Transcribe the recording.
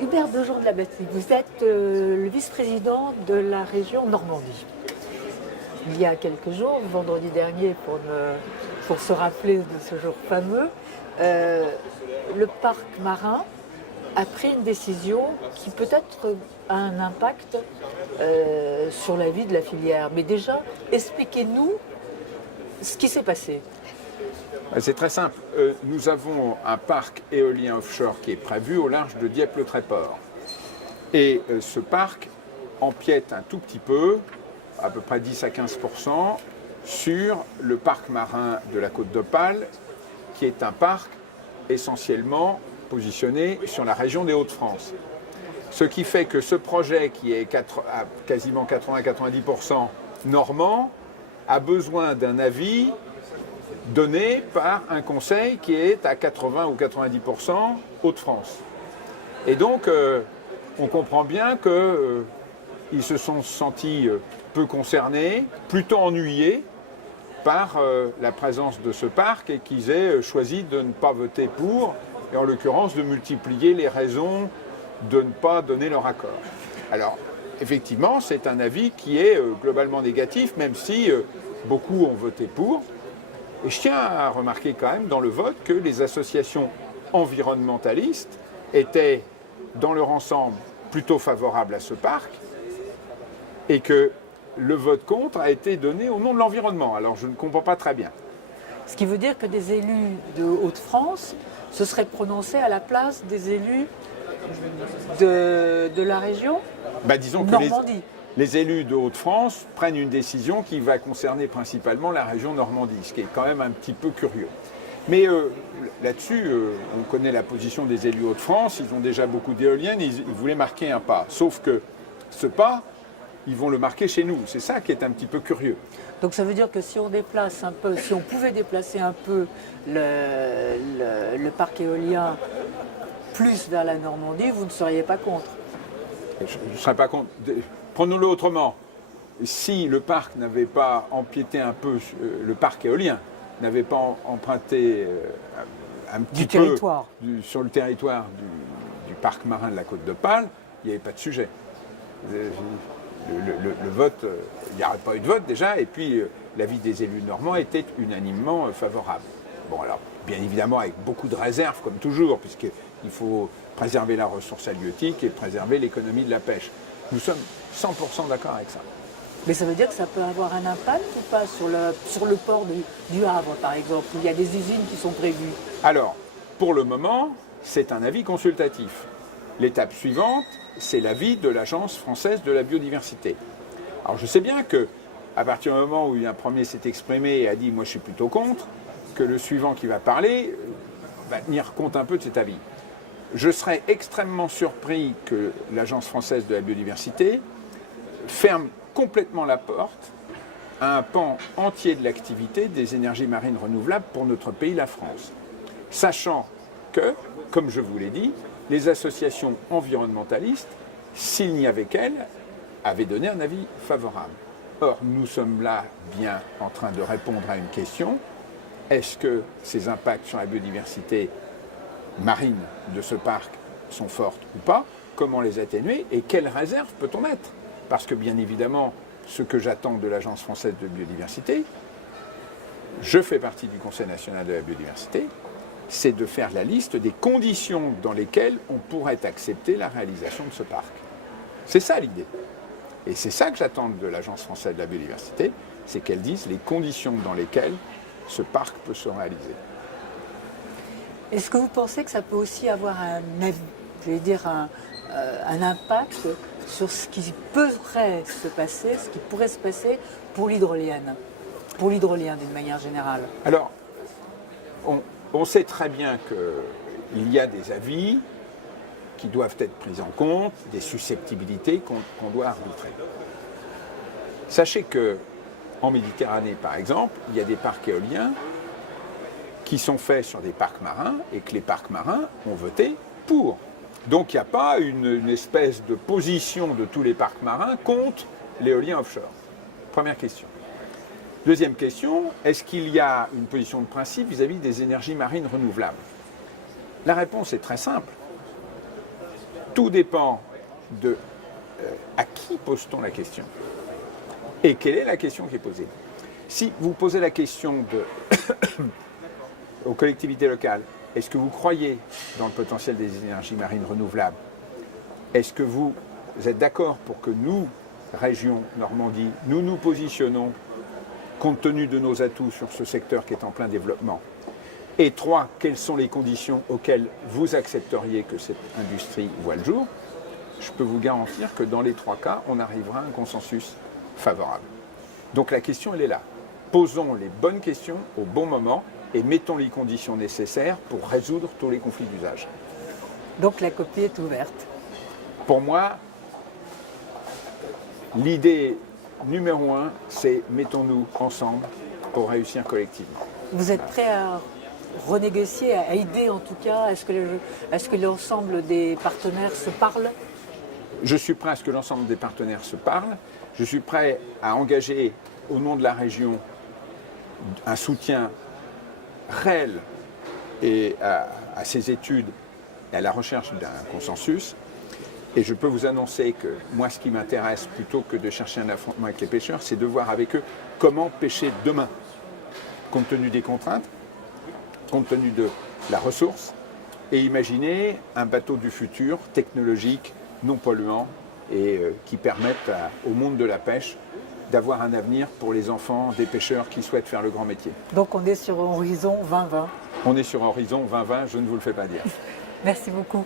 Hubert Dejean de la Bastille, vous êtes le vice-président de la région Normandie. Il y a quelques jours, vendredi dernier, pour se rappeler de ce jour fameux, le parc marin a pris une décision qui peut-être a un impact sur la vie de la filière. Mais déjà, expliquez-nous ce qui s'est passé. C'est très simple. Nous avons un parc éolien offshore qui est prévu au large de Dieppe-le-Tréport. Et ce parc empiète un tout petit peu, à peu près 10 à 15%, sur le parc marin de la Côte d'Opale, qui est un parc essentiellement positionné sur la région des Hauts-de-France. Ce qui fait que ce projet, qui est à quasiment 80-90% normand, a besoin d'un avis donné par un conseil qui est à 80 ou 90% Hauts-de-France. Et donc, on comprend bien qu'ils se sont sentis peu concernés, plutôt ennuyés par la présence de ce parc et qu'ils aient choisi de ne pas voter pour, et en l'occurrence de multiplier les raisons de ne pas donner leur accord. Alors, effectivement, c'est un avis qui est globalement négatif, même si beaucoup ont voté pour. Et je tiens à remarquer quand même dans le vote que les associations environnementalistes étaient dans leur ensemble plutôt favorables à ce parc et que le vote contre a été donné au nom de l'environnement. Alors je ne comprends pas très bien. Ce qui veut dire que des élus de Hauts-de-France se seraient prononcés à la place des élus de la région Disons que Normandie. Les élus de Hauts-de-France prennent une décision qui va concerner principalement la région Normandie, ce qui est quand même un petit peu curieux. Mais là-dessus, on connaît la position des élus Hauts-de-France, ils ont déjà beaucoup d'éoliennes, ils voulaient marquer un pas. Sauf que ce pas, ils vont le marquer chez nous. C'est ça qui est un petit peu curieux. Donc ça veut dire que si on déplace un peu, si on pouvait déplacer un peu le parc éolien plus vers la Normandie, vous ne seriez pas contre? Je ne serais pas contre. Prenons-le autrement. Si le parc n'avait pas empiété un peu, le parc éolien n'avait pas emprunté un petit peu sur le territoire du parc marin de la Côte d'Opale, il n'y avait pas de sujet. Le vote, il n'y aurait pas eu de vote déjà, et puis l'avis des élus normands était unanimement favorable. Bon, alors, bien évidemment, avec beaucoup de réserves, comme toujours, puisqu'il faut préserver la ressource halieutique et préserver l'économie de la pêche. Nous sommes 100% d'accord avec ça. Mais ça veut dire que ça peut avoir un impact ou pas sur le port du Havre, par exemple, où il y a des usines qui sont prévues? Alors, pour le moment, c'est un avis consultatif. L'étape suivante, c'est l'avis de l'Agence française de la biodiversité. Alors, je sais bien qu'à partir du moment où un premier s'est exprimé et a dit « moi, je suis plutôt contre », que le suivant qui va parler va tenir compte un peu de cet avis. Je serais extrêmement surpris que l'Agence française de la biodiversité ferme complètement la porte à un pan entier de l'activité des énergies marines renouvelables pour notre pays, la France. Sachant que, comme je vous l'ai dit, les associations environnementalistes, s'il n'y avait qu'elles, avaient donné un avis favorable. Or, nous sommes là bien en train de répondre à une question. Est-ce que ces impacts sur la biodiversité marine de ce parc sont fortes ou pas? Comment les atténuer et quelles réserves peut-on mettre? Parce que bien évidemment, ce que j'attends de l'Agence française de biodiversité, je fais partie du Conseil national de la biodiversité, c'est de faire la liste des conditions dans lesquelles on pourrait accepter la réalisation de ce parc. C'est ça l'idée. Et c'est ça que j'attends de l'Agence française de la biodiversité, c'est qu'elle dise les conditions dans lesquelles ce parc peut se réaliser. Est-ce que vous pensez que ça peut aussi avoir un impact sur ce qui pourrait se passer, ce qui pourrait se passer pour l'hydrolienne d'une manière générale? Alors, on sait très bien qu'il y a des avis qui doivent être pris en compte, des susceptibilités qu'on doit arbitrer. Sachez qu'en Méditerranée, par exemple, il y a des parcs éoliens qui sont faits sur des parcs marins et que les parcs marins ont voté pour. Donc il n'y a pas une espèce de position de tous les parcs marins contre l'éolien offshore. Première question. Deuxième question, est-ce qu'il y a une position de principe vis-à-vis des énergies marines renouvelables? La réponse est très simple. Tout dépend de à qui pose-t-on la question et quelle est la question qui est posée. Si vous posez la question aux collectivités locales, est-ce que vous croyez dans le potentiel des énergies marines renouvelables? Est-ce que vous êtes d'accord pour que nous, région Normandie, nous nous positionnons compte tenu de nos atouts sur ce secteur qui est en plein développement? Et 3, quelles sont les conditions auxquelles vous accepteriez que cette industrie voit le jour? Je peux vous garantir que dans les 3 cas, on arrivera à un consensus favorable. Donc la question, elle est là. Posons les bonnes questions au bon moment et mettons les conditions nécessaires pour résoudre tous les conflits d'usage. Donc la copie est ouverte. Pour moi, l'idée numéro 1, c'est mettons-nous ensemble pour réussir collectivement. Vous êtes prêt à renégocier, à aider en tout cas? Est-ce que l'ensemble des partenaires se parlent? Je suis prêt à ce que l'ensemble des partenaires se parlent. Je suis prêt à engager au nom de la région un soutien réel et à ces études et à la recherche d'un consensus. Et je peux vous annoncer que moi, ce qui m'intéresse, plutôt que de chercher un affrontement avec les pêcheurs, c'est de voir avec eux comment pêcher demain, compte tenu des contraintes, compte tenu de la ressource, et imaginer un bateau du futur, technologique, non polluant, et qui permette au monde de la pêche d'avoir un avenir pour les enfants des pêcheurs qui souhaitent faire le grand métier. Donc on est sur Horizon 2020. On est sur Horizon 2020, je ne vous le fais pas dire. Merci beaucoup.